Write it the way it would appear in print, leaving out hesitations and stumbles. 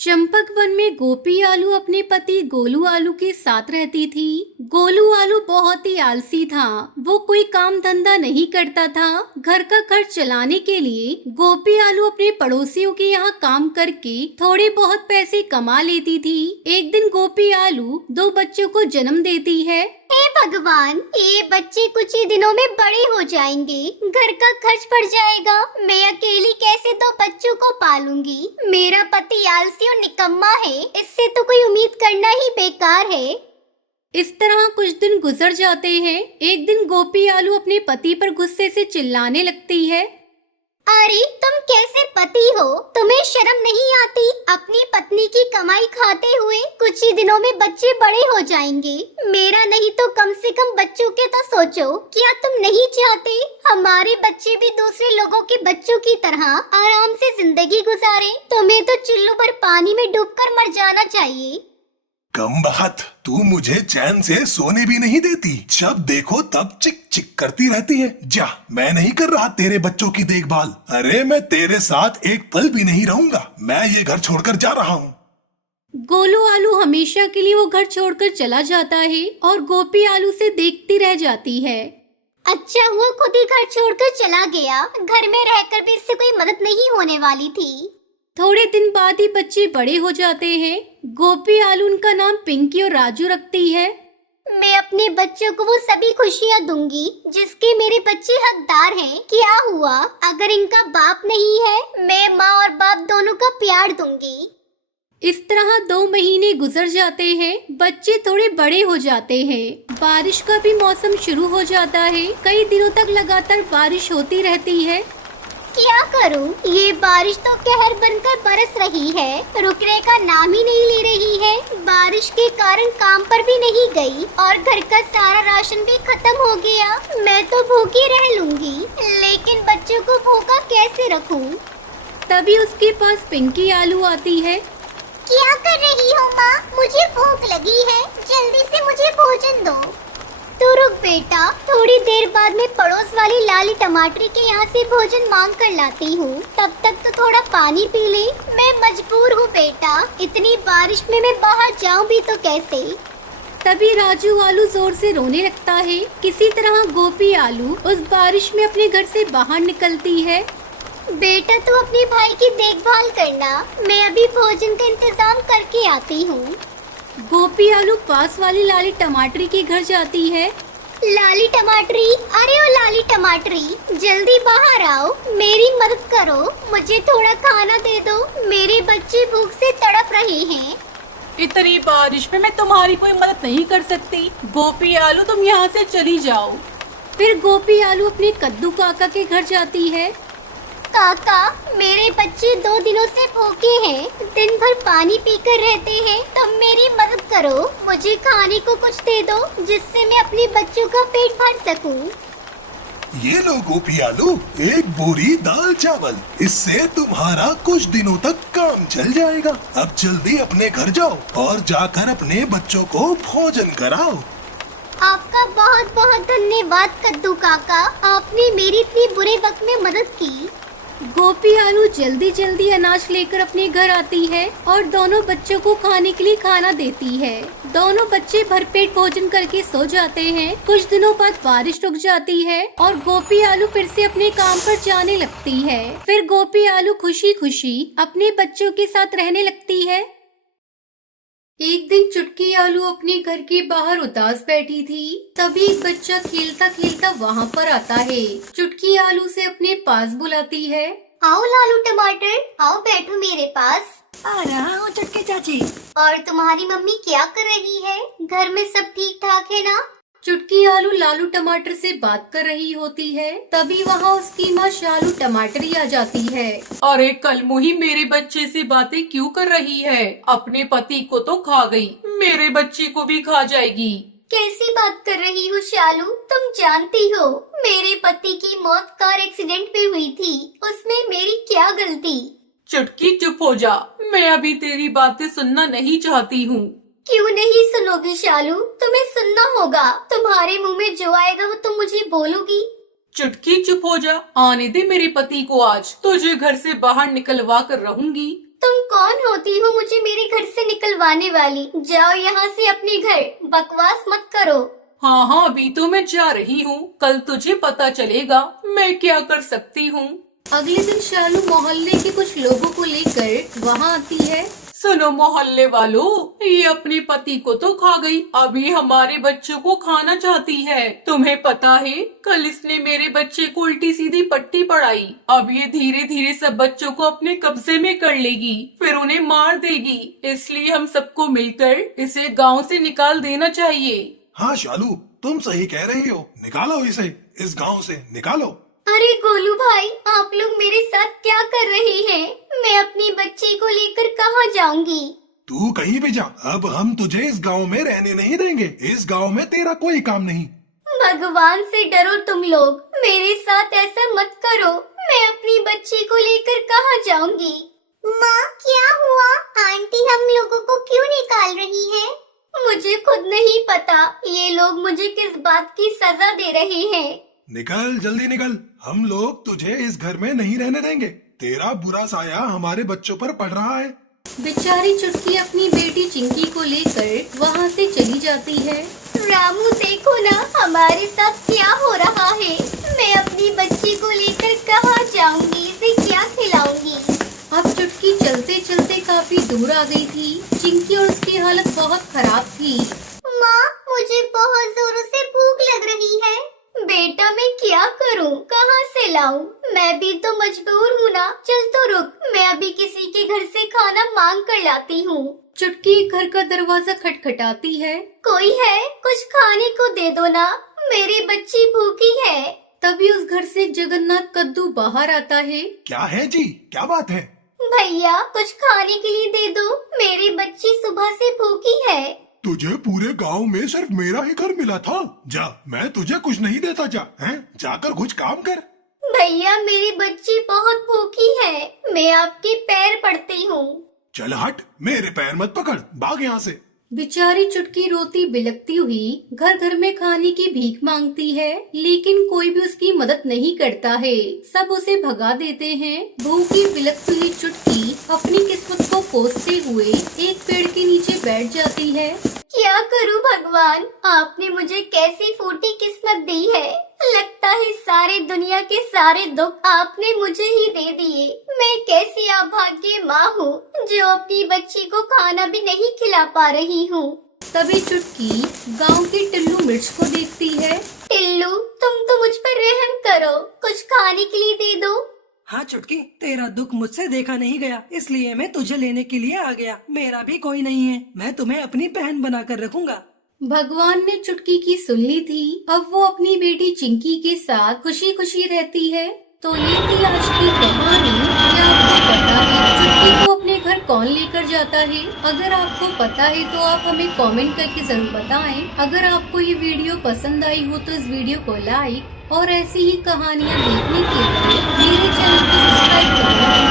Champak one में गोपी आलू अपने पति गोलू आलू के साथ रहती थी। गोलू आलू बहुत ही आलसी था। वो कोई काम धंधा नहीं करता था। घर का खर्च चलाने के लिए गोपी आलू अपने पड़ोसियों के यहाँ काम करके थोड़े बहुत पैसे कमा लेती थी। एक दिन गोपी आलू 2 बच्चों को जन्म देती है। हे भगवान, ये बच्चे कुछ ही दिनों में बड़े हो जाएंगे, घर का खर्च बढ़ जाएगा। मैं अकेली कैसे 2 बच्चों को पालूंगी? मेरा पति आलसी और निकम्मा है, इससे तो कोई उम्मीद करना ही बेकार है। इस तरह कुछ दिन गुजर जाते हैं। एक दिन गोपी आलू अपने पति पर गुस्से से चिल्लाने लगती है। अरे तुम कैसे पति हो? तुम्हें शर्म नहीं आती? अपनी पत्नी की कमाई खाते हुए कुछ ही दिनों में बच्चे बड़े हो जाएंगे। मेरा नहीं तो कम से कम बच्चों के तो सोचो। क्या तुम नहीं चाहते हमारे बच्चे भी दूसरे लोगों के बच्चों की तरह आराम से जिंदगी गुजारें? तुम्हें तो चुल्लू भर पानी में डूबकर मर जाना चाहिए। कम बखत, तू मुझे चैन से सोने भी नहीं देती। जब देखो तब चिक चिक करती रहती है। जा, मैं नहीं कर रहा तेरे बच्चों की देखभाल। अरे मैं तेरे साथ एक पल भी नहीं रहूंगा। मैं ये घर छोड़कर जा रहा हूँ। गोलू आलू हमेशा के लिए वो घर छोड़कर चला जाता है और गोपी आलू से देखती रह जाती है। अच्छा हुआ खुद ही घर छोड़कर चला गया। घर में रहकर भी इससे कोई मदद नहीं होने वाली थी। थोड़े दिन बाद ही बच्चे बड़े हो जाते हैं। गोपी आलू उनका नाम पिंकी और राजू रखती है। मैं अपने बच्चों को वो सभी खुशियाँ दूंगी जिसके मेरे बच्चे हकदार हैं। क्या हुआ अगर इनका बाप नहीं है? मैं माँ और बाप दोनों का प्यार दूंगी। इस तरह 2 महीने गुजर जाते हैं। बच्चे थोड़े बड़े हो जाते हैं। बारिश का भी मौसम शुरू हो जाता है। कई दिनों तक लगातार बारिश होती रहती है। क्या करूं? ये बारिश तो कहर बनकर बरस रही है, रुकने का नाम ही नहीं ले रही है। बारिश के कारण काम पर भी नहीं गई और घर का सारा राशन भी खत्म हो गया। मैं तो भूखी रह लूंगी, लेकिन बच्चों को भूखा कैसे रखूं? तभी उसके पास पिंकी आलू आती है। क्या कर रही हो माँ? मुझे भूख लगी है, जल्दी से मुझे भोजन दो। तो रुक बेटा, थोड़ी देर बाद मैं पड़ोस वाली लाली टमाटरी के यहाँ से भोजन मांग कर लाती हूँ। तब तक तो थोड़ा पानी पी ले। मैं मजबूर हूँ बेटा, इतनी बारिश में मैं बाहर जाऊँ भी तो कैसे? तभी राजू आलू जोर से रोने लगता है। किसी तरह गोपी आलू उस बारिश में अपने घर से बाहर निकलती है। बेटा तू अपने भाई की देखभाल करना, मैं अभी भोजन का इंतजाम करके आती हूँ। गोपी आलू पास वाली लाली टमाटरी के घर जाती है। लाली टमाटरी, अरे ओ लाली टमाटरी, जल्दी बाहर आओ, मेरी मदद करो, मुझे थोड़ा खाना दे दो। मेरे बच्चे भूख से तड़प रहे हैं। इतनी बारिश में मैं तुम्हारी कोई मदद नहीं कर सकती। गोपी आलू तुम यहाँ से चली जाओ। फिर गोपी आलू अपने कद्दू काका के घर जाती है। काका, मेरे बच्चे 2 दिनों से भूखे हैं, दिन भर पानी पीकर रहते हैं। तुम मेरी मदद करो, मुझे खाने को कुछ दे दो जिससे मैं अपने बच्चों का पेट भर सकूं। ये लो गोपी आलू, एक बोरी दाल चावल। इससे तुम्हारा कुछ दिनों तक काम चल जाएगा। अब जल्दी अपने घर जाओ और जाकर अपने बच्चों को भोजन कराओ। आपका बहुत बहुत धन्यवाद कद्दू काका, आपने मेरी इतनी बुरे वक्त में मदद की। गोपी आलू जल्दी जल्दी अनाज लेकर अपने घर आती है और दोनों बच्चों को खाने के लिए खाना देती है। दोनों बच्चे भरपेट भोजन करके सो जाते हैं। कुछ दिनों बाद बारिश रुक जाती है और गोपी आलू फिर से अपने काम पर जाने लगती है। फिर गोपी आलू खुशी खुशी अपने बच्चों के साथ रहने लगती है। एक दिन चुटकी आलू अपने घर के बाहर उदास बैठी थी। तभी एक बच्चा खेलता खेलता वहाँ पर आता है। चुटकी आलू से अपने पास बुलाती है। आओ लालू टमाटर, आओ बैठो मेरे पास। आ रहा हूँ चुटकी चाची। और तुम्हारी मम्मी क्या कर रही है? घर में सब ठीक ठाक है ना? चुटकी आलू लालू टमाटर से बात कर रही होती है। तभी वहाँ उसकी माँ शालू टमाटरी आ जाती है। अरे कल मुही मेरे बच्चे से बातें क्यों कर रही है? अपने पति को तो खा गई, मेरे बच्चे को भी खा जाएगी। कैसी बात कर रही हो शालू? तुम जानती हो मेरे पति की मौत कार एक्सीडेंट में हुई थी, उसमें मेरी क्या गलती? चुटकी चुप हो जा, मैं अभी तेरी बातें सुनना नहीं चाहती हूँ। क्यों नहीं सुनोगी शालू? तुम्हें सुनना होगा। तुम्हारे मुंह में जो आएगा वो तुम मुझे बोलोगी। चुटकी चुप हो जा, आने दे मेरे पति को। आज तुझे घर से बाहर निकलवा कर रहूंगी। तुम कौन होती हो मुझे खुलवाने वाली। जाओ यहाँ से अपने घर, बकवास मत करो। हाँ हाँ, अभी तो मैं जा रही हूँ, कल तुझे पता चलेगा मैं क्या कर सकती हूँ। अगले दिन शालू मोहल्ले के कुछ लोगों को लेकर वहाँ आती है। सुनो मोहल्ले वालों, ये अपने पति को तो खा गई, अभी हमारे बच्चों को खाना चाहती है। तुम्हें पता है कल इसने मेरे बच्चे को उल्टी सीधी पट्टी पढ़ाई। अब ये धीरे धीरे सब बच्चों को अपने कब्जे में कर लेगी, फिर उन्हें मार देगी। इसलिए हम सबको मिलकर इसे गांव से निकाल देना चाहिए। हाँ शालू, तुम सही कह रही हो, निकालो इसे, इस गांव से निकालो। अरे गोलू भाई, आप लोग मेरे साथ क्या कर रहे हैं? मैं अपनी बच्ची को लेकर कहाँ जाऊंगी? तू कहीं भी जा, अब हम तुझे इस गांव में रहने नहीं देंगे। इस गांव में तेरा कोई काम नहीं। भगवान से डरो तुम लोग, मेरे साथ ऐसा मत करो। मैं अपनी बच्ची को लेकर कहाँ जाऊंगी? माँ क्या हुआ? आंटी हम लोगों को क्यों निकाल रही है? मुझे खुद नहीं पता, ये लोग मुझे किस बात की सजा दे रहे हैं। निकल, जल्दी निकल, हम लोग तुझे इस घर में नहीं रहने देंगे। तेरा बुरा साया हमारे बच्चों पर पड़ रहा है। बेचारी चुटकी अपनी बेटी चिंकी को लेकर वहाँ से चली जाती है। रामू देखो ना, हमारे साथ क्या हो रहा है। मैं अपनी बच्ची को लेकर कहाँ जाऊंगी? इसे क्या खिलाऊंगी? अब चुटकी चलते चलते काफी दूर आ गई थी। चिंकी और उसकी हालत बहुत खराब थी। माँ मुझे बहुत जोरों से भूख लग रही है। बेटा मैं क्या करूं? कहाँ से लाऊं? मैं भी तो मजबूर हूँ ना। चल तो रुक, मैं अभी किसी के घर से खाना मांग कर लाती हूँ। चुटकी घर का दरवाजा खटखटाती है। कोई है? कुछ खाने को दे दो ना, मेरी बच्ची भूखी है। तभी उस घर से जगन्नाथ कद्दू बाहर आता है। क्या है जी, क्या बात है? भैया कुछ खाने के लिए दे दो, मेरी बच्ची सुबह से भूखी है। तुझे पूरे गांव में सिर्फ मेरा ही घर मिला था। जा, मैं तुझे कुछ नहीं देता। जा, हैं? जाकर कुछ काम कर। भैया मेरी बच्ची बहुत भूखी है, मैं आपके पैर पड़ती हूँ। चल हट, मेरे पैर मत पकड़, भाग यहाँ से। बेचारी चुटकी रोती बिलखती हुई घर घर में खाने की भीख मांगती है, लेकिन कोई भी उसकी मदद नहीं करता है। सब उसे भगा देते हैं। भूखी बिलखती हुई चुटकी अपनी किस्मत को कोसते हुए एक पेड़ के नीचे बैठ जाती है। क्या करूं भगवान, आपने मुझे कैसी फूटी किस्मत दी है। लगता है सारे दुनिया के सारे दुख आपने मुझे ही दे दिए। मैं कैसी अभागी माँ हूँ जो अपनी बच्ची को खाना भी नहीं खिला पा रही हूँ। तभी चुटकी गांव की टिल्लू मिर्च को देखती है। टिल्लू तुम तो मुझ पर रहम करो, कुछ खाने के लिए दे दो। हाँ चुटकी, तेरा दुख मुझसे देखा नहीं गया, इसलिए मैं तुझे लेने के लिए आ गया। मेरा भी कोई नहीं है, मैं तुम्हें अपनी बहन बनाकर रखूंगा। भगवान ने चुटकी की सुन ली थी। अब वो अपनी बेटी चिंकी के साथ खुशी खुशी रहती है। तो ये थी आज की कहानी। क्या आपको पता है चुटकी को अपने घर कौन लेकर जाता है? अगर आपको पता है तो आप हमें कमेंट करके जरूर बताएं। अगर आपको ये वीडियो पसंद आई हो तो इस वीडियो को लाइक और ऐसी ही कहानियाँ देखने के लिए मेरे चैनल को सब्सक्राइब करें।